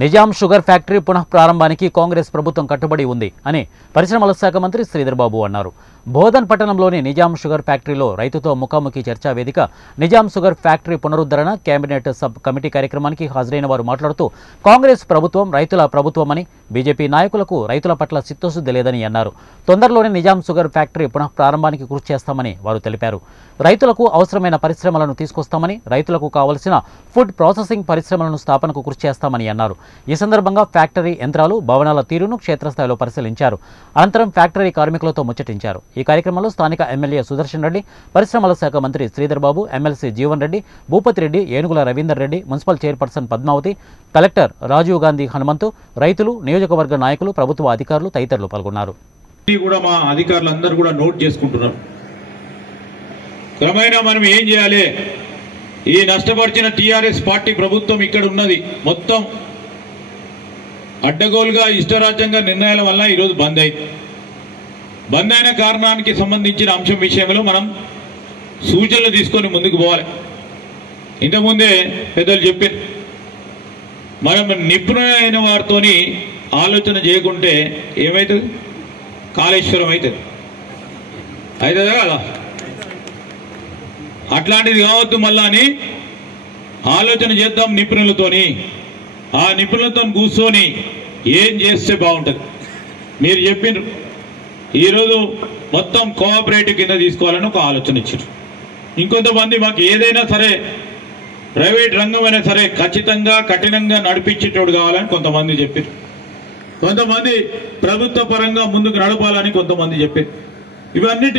Nizam sugar factory పునః ప్రారంభానికి కాంగ్రెస్ ప్రభుత్వం కట్టుబడి ఉంది అని పరిశ్రమల శాఖ మంత్రి శ్రీధర్ బాబు అన్నారు. బోధన్ పట్టణంలోని నిజాం షుగర్ ఫ్యాక్టరీలో రైతుతో ముఖాముఖి చర్చా వేదిక నిజాం షుగర్ ఫ్యాక్టరీ పునరుద్ధరణ కేబినెట్ సబ్ కమిటీ కార్యక్రమానికి హాజరైన వారు మాట్లాడుతూ కాంగ్రెస్ ప్రభుత్వం రైతుల ప్రభుత్వమని, బీజేపీ నాయకులకు రైతుల పట్ల చిత్తశుద్ధి లేదని అన్నారు. తొందరలోనే నిజాం షుగర్ ఫ్యాక్టరీ పునః ప్రారంభానికి కృషి చేస్తామని వారు తెలిపారు. రైతులకు అవసరమైన పరిశ్రమలను తీసుకొస్తామని, రైతులకు కావలసిన ఫుడ్ ప్రాసెసింగ్ పరిశ్రమలను స్థాపనకు కృషి చేస్తామని అన్నారు. ఈ సందర్భంగా ఫ్యాక్టరీ యంత్రాలు, భవనాల తీరును క్షేత్రస్థాయిలో పరిశీలించారు. అనంతరం ఫ్యాక్టరీ కార్మికులతో ముచ్చటించారు. ఈ కార్యక్రమంలో స్థానిక ఎమ్మెల్యే సుదర్శన్ రెడ్డి, పరిశ్రమల శాఖ మంత్రి Sridhar Babu, MLC Jeevan Reddy, Bhupathi Reddy, Enugula Ravinder Reddy, municipal chairperson Padmavathi, collector Rajiv Gandhi Hanumanthu, రైతులు, నియోజకవర్గ నాయకులు, ప్రభుత్వ అధికారులు తదితరులు పాల్గొన్నారు. మా అధికారులందరూ కూడా నోట్ చేసుకుంటున్నారు. క్రమేణా మనం ఏం చేయాలి? ఈ నష్టపరిచిన టీఆర్ఎస్ పార్టీ ప్రభుత్వం ఇక్కడ ఉన్నది మొత్తం అడ్డగోలుగా ఇష్టరాజ్యంగా నిర్ణయాల వల్ల ఈరోజు బంద్ అయింది. బంద్ అయిన కారణానికి సంబంధించిన అంశం విషయంలో మనం సూచనలు తీసుకొని ముందుకు పోవాలి. ఇంతకుముందే పెద్దలు చెప్పారు, మనం నిపుణులైన వారితోని ఆలోచన చేయకుంటే ఏమవుతుంది? కాళేశ్వరం అవుతుంది. అవుతుందా కదా? అట్లాంటిది కావద్దు. మళ్ళా అని ఆలోచన చేద్దాం నిపుణులతోని. ఆ నిపుణులతో కూర్చొని ఏం చేస్తే బాగుంటుంది. మీరు చెప్పినారు ఈరోజు మొత్తం కోఆపరేటివ్ కింద తీసుకోవాలని ఒక ఆలోచన ఇచ్చారు. ఇంకొంతమంది మాకు ఏదైనా సరే ప్రైవేట్ రంగమైనా సరే ఖచ్చితంగా కఠినంగా నడిపించేటోడు కావాలని కొంతమంది చెప్పారు. కొంతమంది ప్రభుత్వ పరంగా ముందుకు నడపాలని కొంతమంది చెప్పారు. ఇవన్నిటి